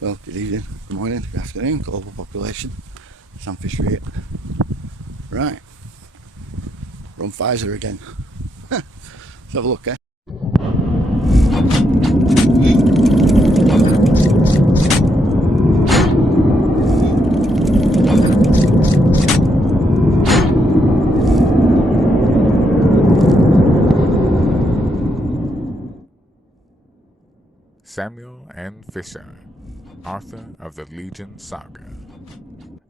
Well, good evening, good morning, good afternoon, global population, sunfish rate. Right, we're on Pfizer again. Let's have a look, eh? Samuel N. Fisher, author of the Legion Saga.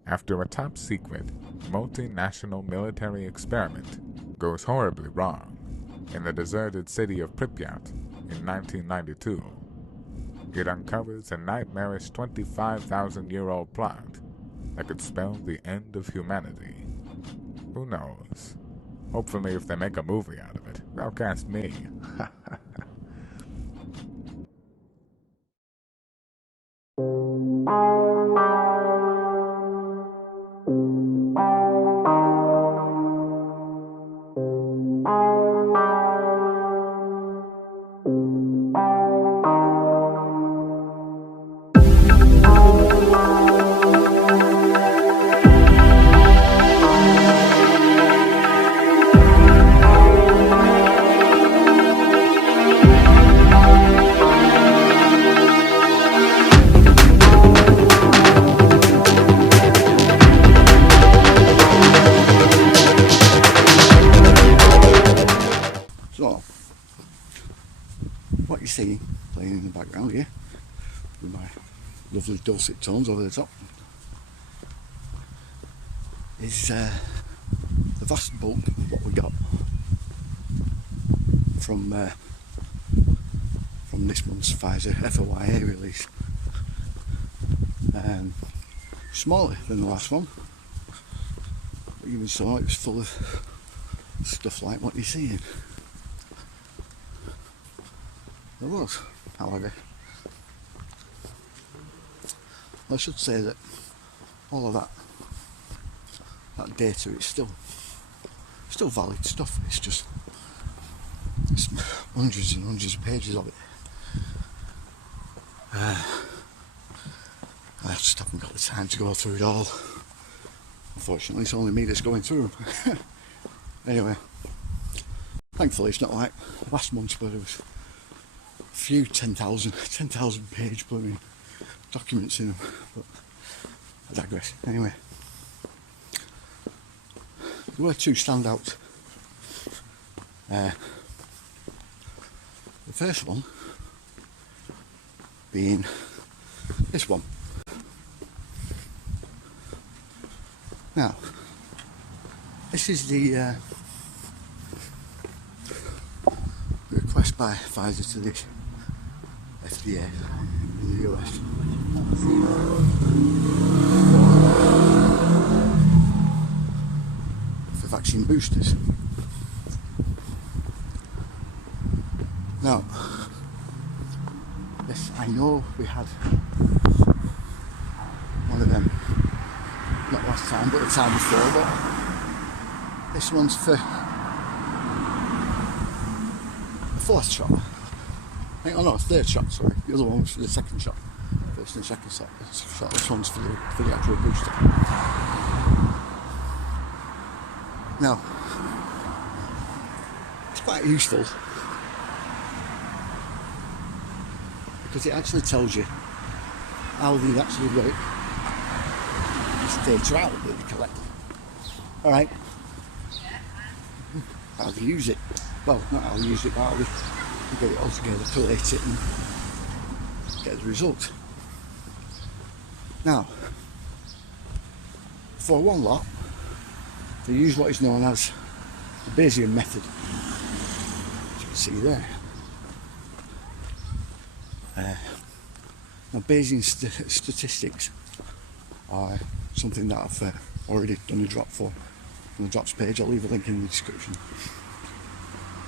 After a top-secret, multinational military experiment goes horribly wrong in the deserted city of Pripyat in 1992, it uncovers a nightmarish 25,000-year-old plot that could spell the end of humanity. Who knows? Hopefully if they make a movie out of it, they'll cast me. So, what you see playing in the background here, with my lovely dulcet tones over the top, is the vast bulk of what we got from this month's Pfizer FOIA release. Smaller than the last one, but even so it was full of stuff like what you're seeing. There was, however, I should say that all of that data is still valid stuff. It's hundreds and hundreds of pages of it. I just haven't got the time to go through it all. Unfortunately, it's only me that's going through them. Anyway, thankfully it's not like last month where there was a few 10,000 page blooming documents in them, but I digress. Anyway, there were two standouts. The first one being this one. Now, this is the request by Pfizer to the FDA in the US for vaccine boosters. Now, yes, I know we had one of them, not last time, but the time before, but this one's for the fourth shot. Oh no, third shot, sorry. The other one was for the second shot. First and second shot. This one's for the actual booster. Now, it's quite useful because it actually tells you how they actually work this data out that they collect. Alright. How they use it. Well, not how they use it, but how they get it all together, collate it and get the result. Now, for one lot, they use what is known as the Bayesian method, as you can see there. Now, Bayesian statistics are something that I've already done a drop for on the drops page. I'll leave a link in the description.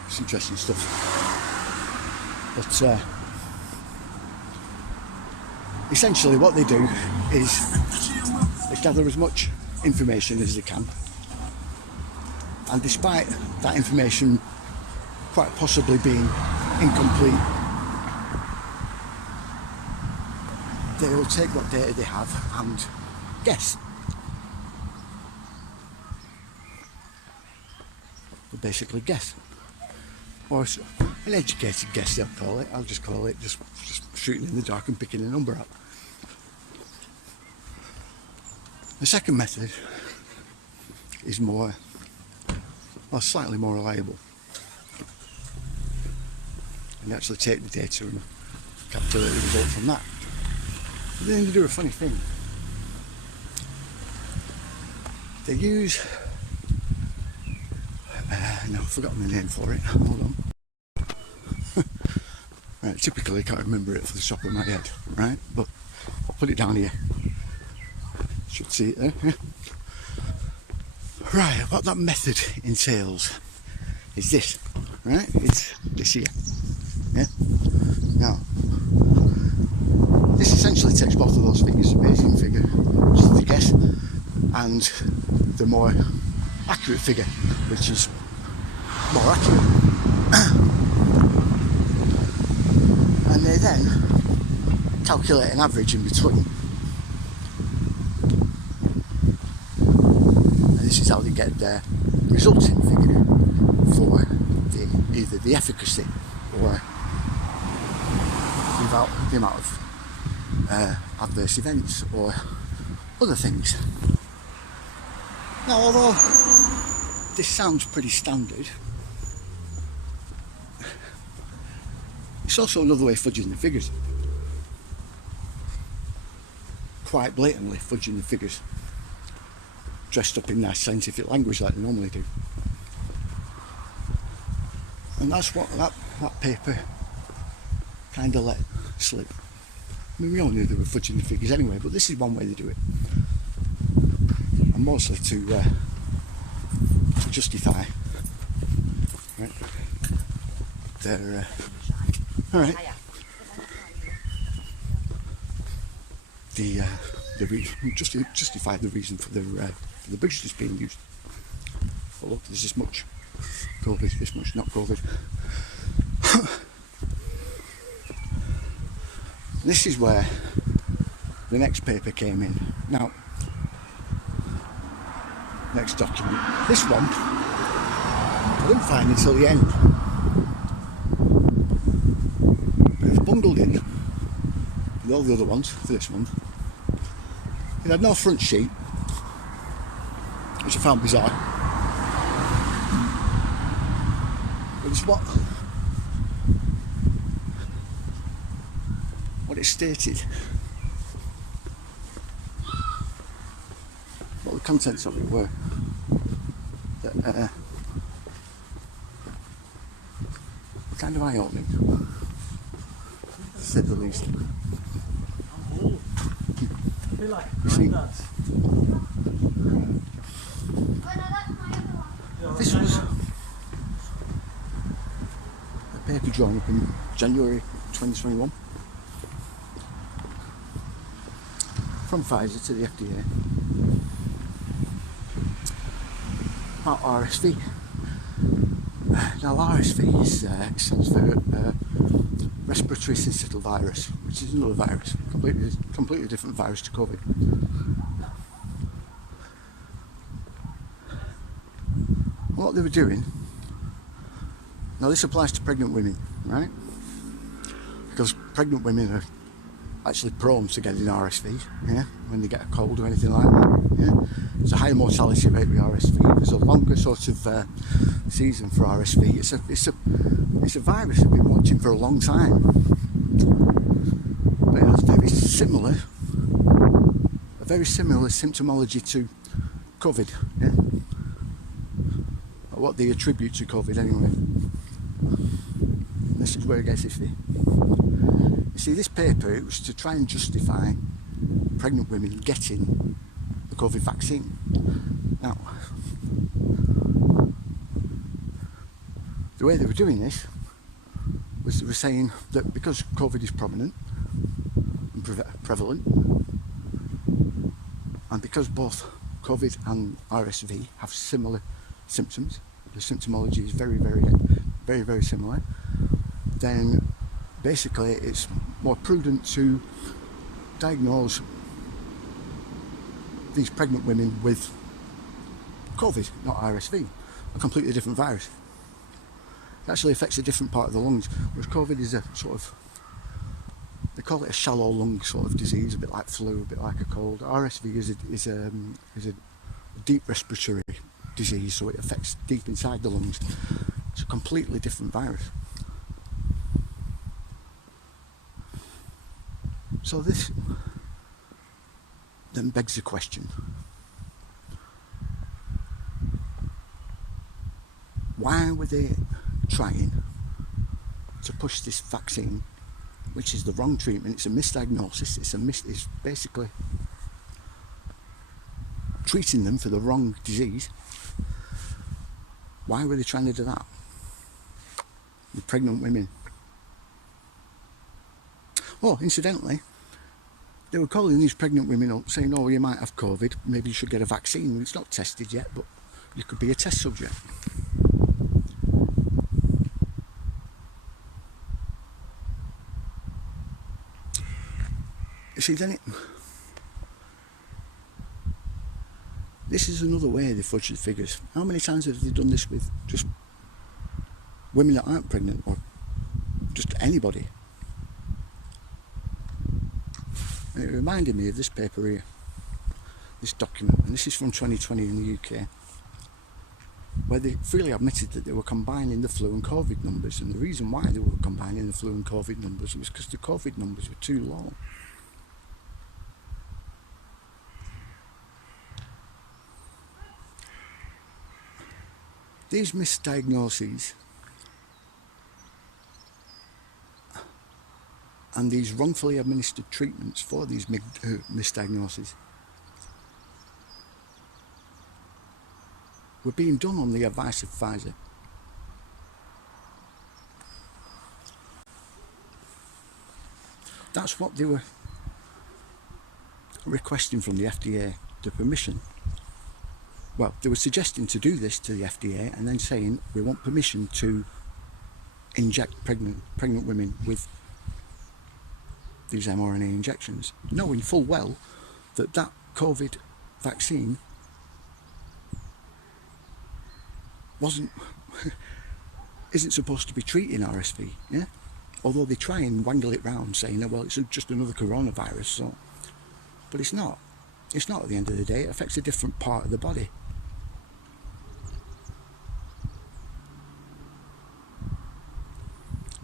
It's interesting stuff. But essentially what they do is they gather as much information as they can, and despite that information quite possibly being incomplete, they will take what data they have and guess. They basically guess. Or an educated guess, they'll call it. I'll just call it just shooting in the dark and picking a number up. The second method is slightly more reliable. And they actually take the data and calculate the result from that. But then they do a funny thing. They use, no, I've forgotten the name for it, hold on. Right, typically I can't remember it off the top of my head, right, but I'll put it down here. Should see it there, yeah. Right, what that method entails is this, right, it's this here, yeah. Now, this essentially takes both of those figures, the Bayesian figure, which is the guess, and the more accurate figure, which is more accurate. And they then calculate an average in between. And this is how they get their resulting figure for either the efficacy or the amount of adverse events or other things. Now, although this sounds pretty standard, it's also another way of fudging the figures. Quite blatantly fudging the figures, dressed up in nice scientific language like they normally do. And that's what that paper kind of let slip. I mean, we all knew they were fudging the figures anyway, but this is one way they do it. And mostly to justify, right, their alright, the reason, justify the reason for the boosters being used. Oh look, there's this much COVID, this much not COVID. This is where the next paper came in. Now, next document. This one I didn't find until the end. But it was bundled in with all the other ones for this one. It had no front sheet, which I found bizarre. But it's what it stated. What the contents of it were. That kind of eye-opening, to say the least. You see, this was a paper drawn up in January 2021 from Pfizer to the FDA about RSV. Now, RSV stands for respiratory syncytial virus, which is another virus, completely different virus to COVID. What they were doing, now this applies to pregnant women, right? Because pregnant women are actually prone to getting RSV, yeah, when they get a cold or anything like that. Yeah, there's a higher mortality rate with RSV. There's a longer sort of season for RSV. It's a virus I've been watching for a long time, but it has a very similar symptomology to COVID. Yeah, or what they attribute to COVID anyway. And this is where it gets iffy. You see, this paper, it was to try and justify pregnant women getting the COVID vaccine. Now, the way they were doing this was they were saying that because COVID is prominent and prevalent, and because both COVID and RSV have similar symptoms, the symptomology is very, very, very, very similar, then basically it's more prudent to diagnose these pregnant women with COVID, not RSV, a completely different virus. It actually affects a different part of the lungs, whereas COVID is a sort of, they call it a shallow lung sort of disease, a bit like flu, a bit like a cold. RSV is a deep respiratory disease, so it affects deep inside the lungs. It's a completely different virus. So this then begs the question, why were they trying to push this vaccine, which is the wrong treatment? It's a misdiagnosis, it's basically treating them for the wrong disease. Why were they trying to do that with pregnant women? Oh, incidentally, they were calling these pregnant women up saying, oh, you might have COVID, maybe you should get a vaccine. It's not tested yet, but you could be a test subject. You see, then this is another way they fudge the figures. How many times have they done this with just women that aren't pregnant, or just anybody? And it reminded me of this paper here, this document, and this is from 2020 in the UK, where they freely admitted that they were combining the flu and COVID numbers, and the reason why they were combining the flu and COVID numbers was because the COVID numbers were too low. These misdiagnoses and these wrongfully administered treatments for these misdiagnoses were being done on the advice of Pfizer. That's what they were requesting from the FDA, the permission. Well, they were suggesting to do this to the FDA and then saying we want permission to inject pregnant women with these mRNA injections, knowing full well that that COVID vaccine isn't supposed to be treating RSV, yeah? Although they try and wangle it round saying, oh, well, it's just another coronavirus, so. But it's not. It's not at the end of the day. It affects a different part of the body.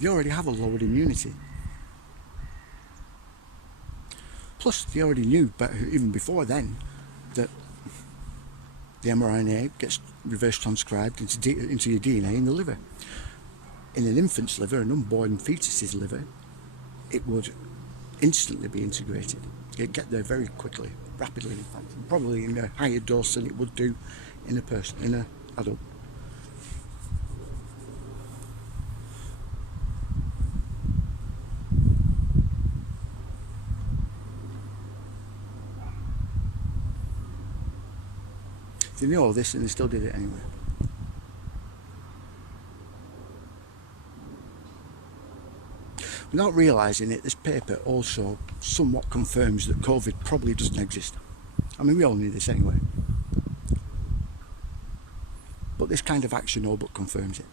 They already have a lowered immunity. Plus, they already knew, but even before then, that the mRNA gets reverse transcribed into your DNA in the liver. In an infant's liver, an unborn fetus's liver, it would instantly be integrated. It'd get there very quickly, rapidly, in fact, probably in a higher dose than it would do in an adult. They knew all this and they still did it anyway. Without realising it, this paper also somewhat confirms that COVID probably doesn't exist. I mean, we all knew this anyway. But this kind of action all but confirms it.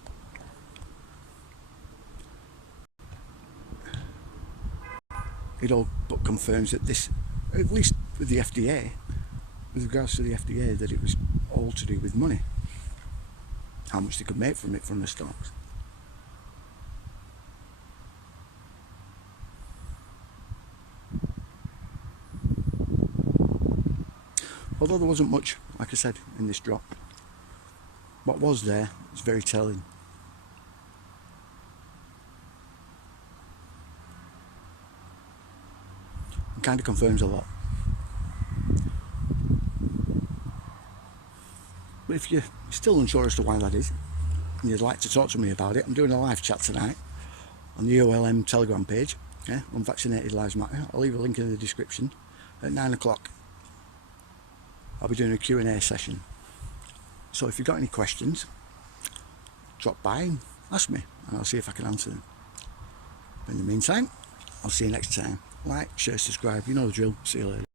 It all but confirms that this, at least with the FDA, with regards to the FDA, that it was all to do with money. How much they could make from it from the stocks. Although there wasn't much, like I said, in this drop, what was there is very telling. It kind of confirms a lot. But if you're still unsure as to why that is, and you'd like to talk to me about it, I'm doing a live chat tonight on the OLM Telegram page, yeah, Unvaccinated Lives Matter. I'll leave a link in the description at 9 o'clock. I'll be doing a Q&A session. So if you've got any questions, drop by and ask me, and I'll see if I can answer them. But in the meantime, I'll see you next time. like, share, subscribe, you know the drill. See you later.